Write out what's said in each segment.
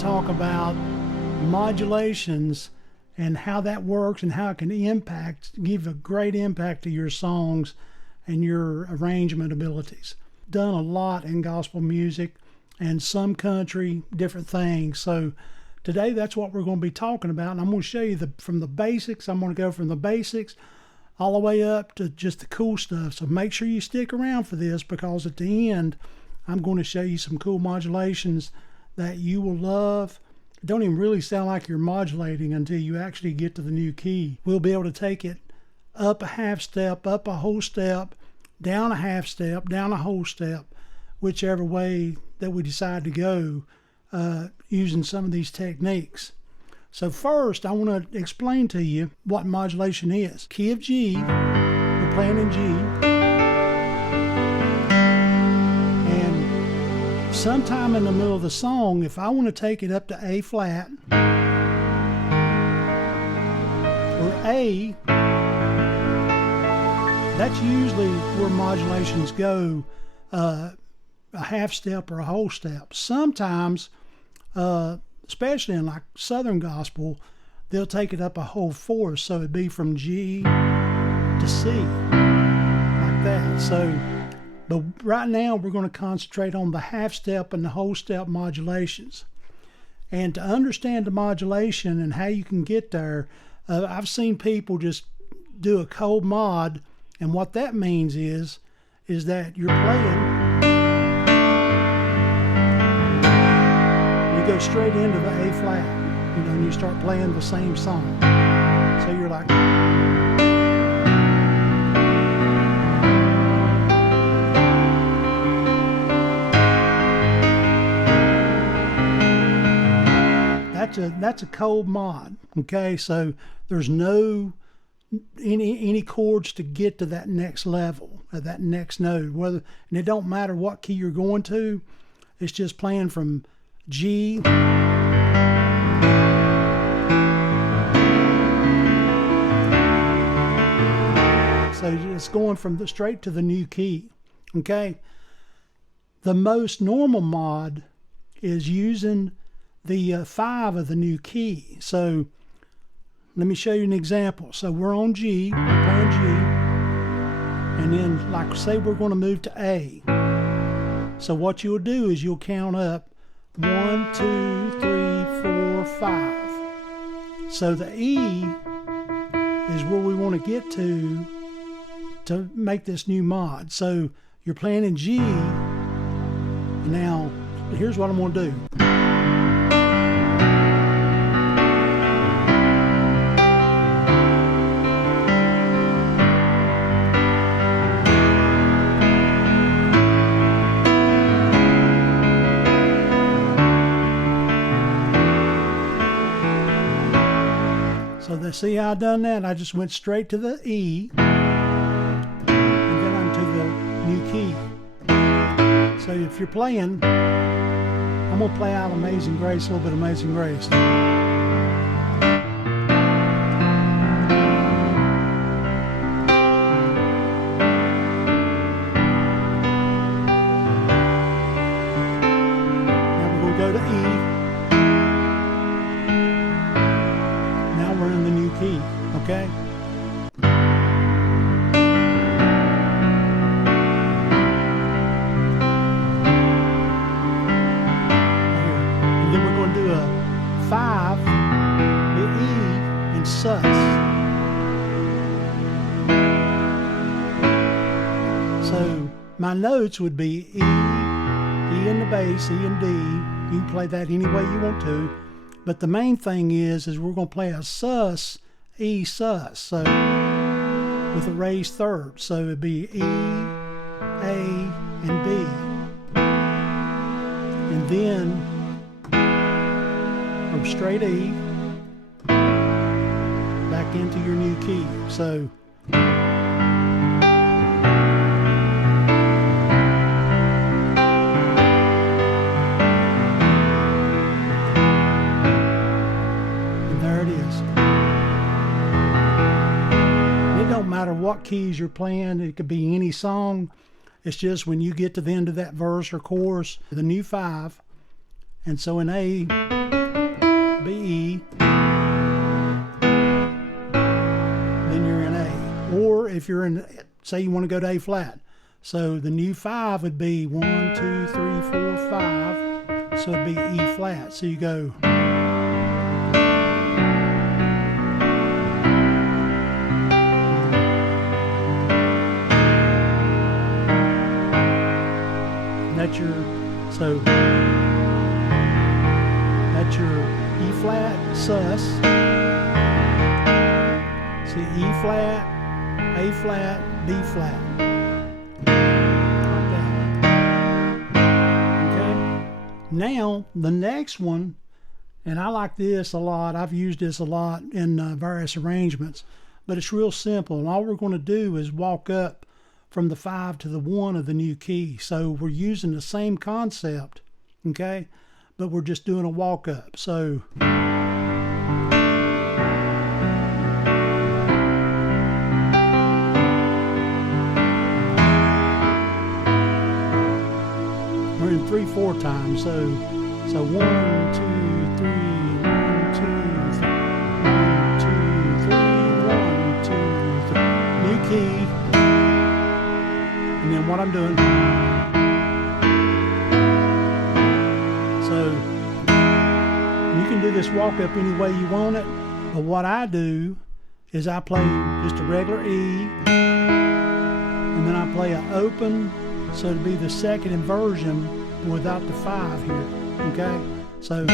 talk about modulations and how that works and how it can give a great impact to your songs and your arrangement abilities. Done a lot in gospel music and some country, different things. So today that's what we're going to be talking about, and I'm going to show you from the basics. I'm going to go from the basics all the way up to just the cool stuff. So make sure you stick around for this, because at the end I'm going to show you some cool modulations that you will love. It don't even really sound like you're modulating until you actually get to the new key. We'll be able to take it up a half step, up a whole step, down a half step, down a whole step, whichever way that we decide to go using some of these techniques. So first, I want to explain to you what modulation is. Key of G, we're playing in G, and sometime in the middle of the song, if I want to take it up to A flat, or A, that's usually where modulations go, a half step or a whole step. Sometimes, especially in like Southern gospel, they'll take it up a whole fourth, so it'd be from G to C, like that. So, but right now we're going to concentrate on the half step and the whole step modulations. And to understand the modulation and how you can get there, I've seen people just do a cold mod, and what that means is that you're playing, you go straight into the A flat, and you start playing the same song. So you're like, that's a cold mod. Okay, so there's no any chords to get to that next level, that next note. And it don't matter what key you're going to. It's just playing from G so it's going from straight to the new key. Okay, the most normal mod is using the 5 of the new key. So let me show you an example. So we're on G, we're playing G, and then like say we're going to move to A. So what you'll do is you'll count up 1, 2, 3, 4, 5. So the E is where we want to get to make this new mod. So you're playing in G. Now here's what I'm going to do. So see how I done that? I just went straight to the E, and then I'm to the new key. So if you're playing, I'm going to play out Amazing Grace, a little bit of Amazing Grace. Now we're going to go to E. We're in the new key, okay? And then we're going to do a 5, the E, and sus. So my notes would be E in the bass, E and D. You can play that any way you want to. But the main thing is we're going to play a sus, E sus, so with a raised third. So it'd be E, A, and B. And then from straight E back into your new key. So matter what keys you're playing, it could be any song. It's just when you get to the end of that verse or chorus, the new 5, and so in A, B, E, then you're in A. Or if you're in, say you want to go to A flat. So the new 5 would be 1, 2, 3, 4, 5. So it'd be E flat. So you go. That's your, so that's your E flat sus. See, E flat, A flat, B flat. Like that. Okay. Now the next one, and I like this a lot. I've used this a lot in various arrangements, but it's real simple. And all we're going to do is walk up from the 5 to the 1 of the new key. So we're using the same concept, okay, but we're just doing a walk up. So we're in 3/4 time. So 1, 2, 3, 1, 2, 3, 1, 2, 3, 1, 2, 3. New key. And then what I'm doing, so you can do this walk up any way you want it, but what I do is I play just a regular E, and then I play an open, so it'd be the second inversion without the 5 here, okay? So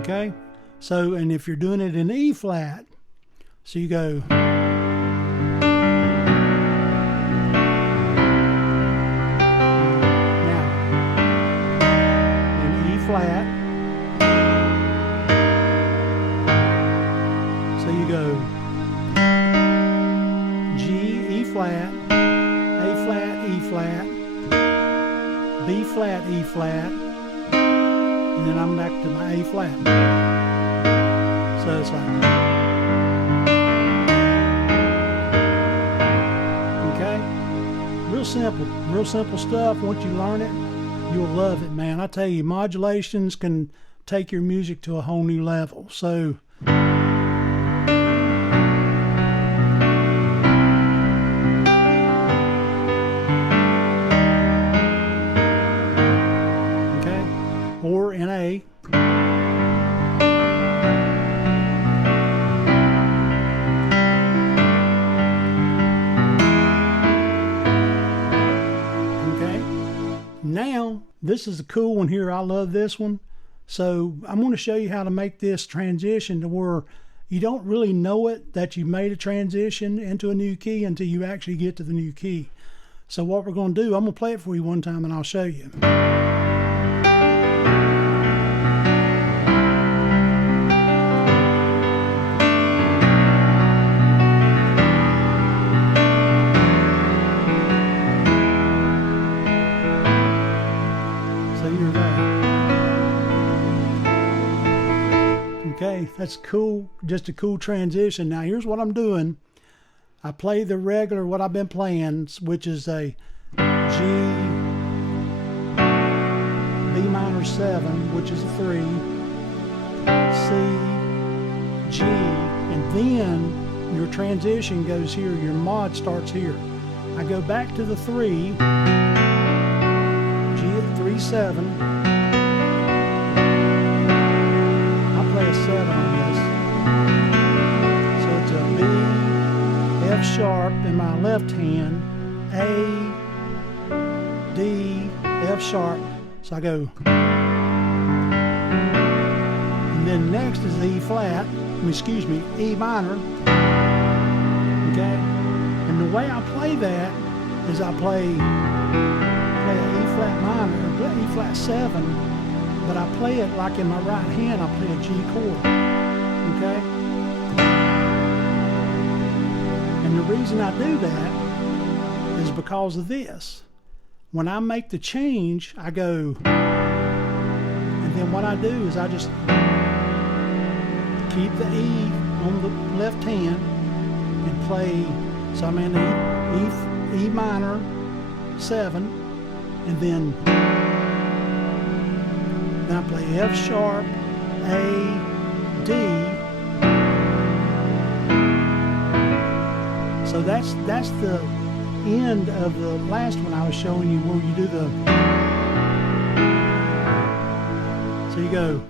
okay, so, and if you're doing it in E flat, so you go, now in E flat, so you go G, E flat, A flat, E flat, B flat, E flat, and then I'm back to my A flat. So it's like, okay, real simple stuff. Once you learn it, you'll love it, man. I tell you, modulations can take your music to a whole new level. So okay, or in A. Now, this is a cool one here. I love this one. So I'm going to show you how to make this transition to where you don't really know it that you made a transition into a new key until you actually get to the new key. So what we're going to do, I'm going to play it for you one time and I'll show you. Okay, that's cool, just a cool transition. Now here's what I'm doing. I play the regular, what I've been playing, which is a G, B minor 7, which is a 3, C, G, and then your transition goes here, your mod starts here. I go back to the 3, G at 3, 7, a 7 on this. So it's a B, F sharp in my left hand, A, D, F sharp. So I go. And then next is E flat, excuse me, E minor. Okay? And the way I play that is I play an E flat minor, or E flat 7. But I play it like in my right hand, I play a G chord, okay? And the reason I do that is because of this. When I make the change, I go, and then what I do is I just keep the E on the left hand and play So I'm in E minor 7, and then I play F sharp, A, D. So that's the end of the last one I was showing you, where you do the, so you go,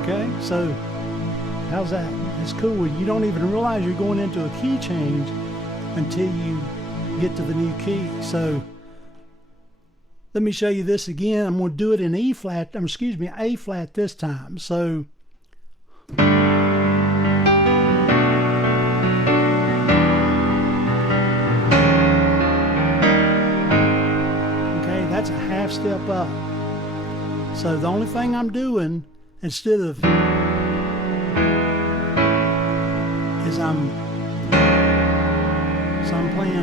okay, so how's that? It's cool. You don't even realize you're going into a key change until you get to the new key. So let me show you this again. I'm going to do it in A flat this time. So okay, that's a half step up. So the only thing I'm doing, instead of, is I'm playing E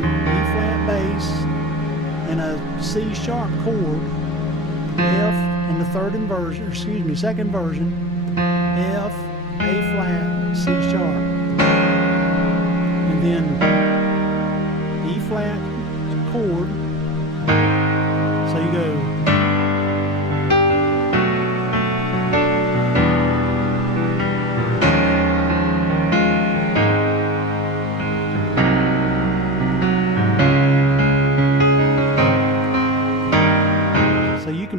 flat bass and a C sharp chord, F in the second version, F, A flat, C sharp, and then E flat chord. So you go,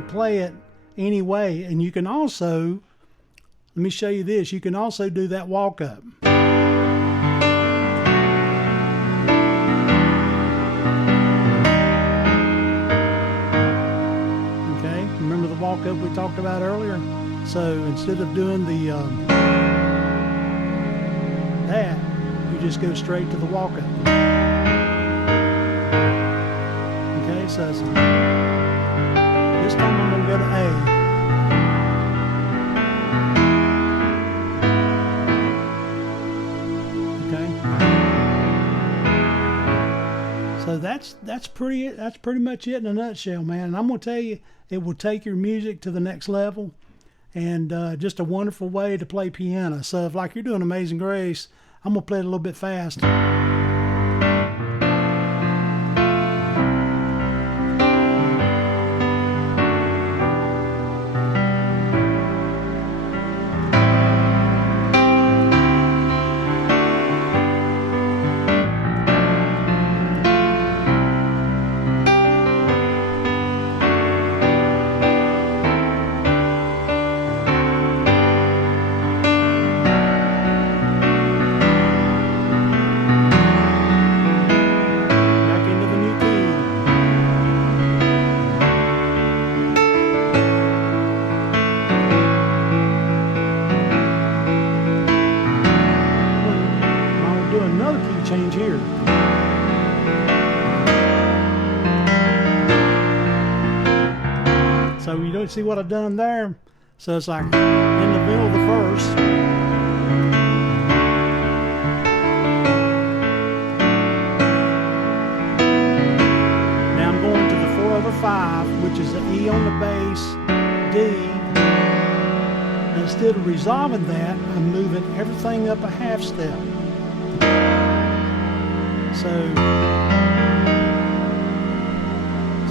play it any way. And you can also, let me show you this, you can also do that walk up. Okay, remember the walk up we talked about earlier? So instead of doing the that, you just go straight to the walk up. Okay, so it's, this time I'm going to go to A. Okay. So that's pretty much it in a nutshell, man. And I'm going to tell you, it will take your music to the next level, and just a wonderful way to play piano. So if, like, you're doing Amazing Grace, I'm going to play it a little bit fast. Change here. So you don't see what I've done there. So it's like in the middle of the first. Now I'm going to the 4/5, which is the E on the bass, D. And instead of resolving that, I'm moving everything up a half step.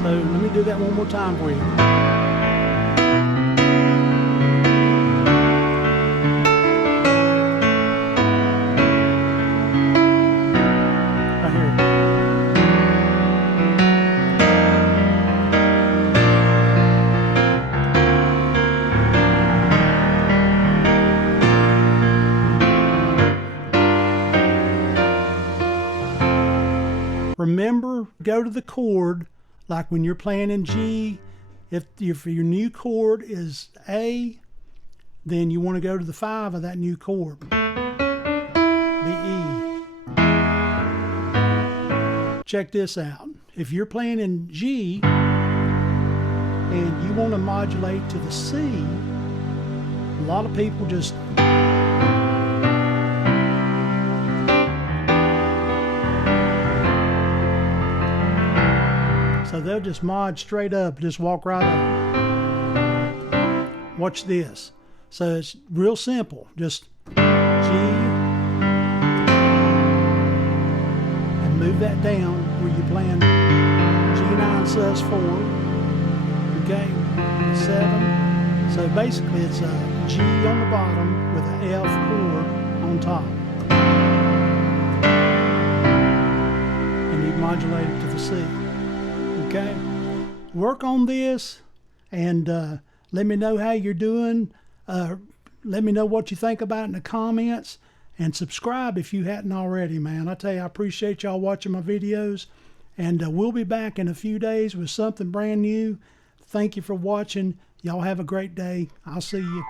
So let me do that one more time for you. Right here. Remember, go to the chord, like when you're playing in G, if your new chord is A, then you want to go to the 5 of that new chord, the E. Check this out. If you're playing in G and you want to modulate to the C, a lot of people just so they'll just mod straight up, just walk right up. Watch this. So it's real simple. Just G, and move that down where you're playing G9 sus4. Okay, 7. So basically it's a G on the bottom with an F chord on top. And you modulate it to the C. Okay? Work on this and let me know how you're doing. Let me know what you think about it in the comments. And subscribe if you hadn't already, man. I tell you, I appreciate y'all watching my videos. And we'll be back in a few days with something brand new. Thank you for watching. Y'all have a great day. I'll see you.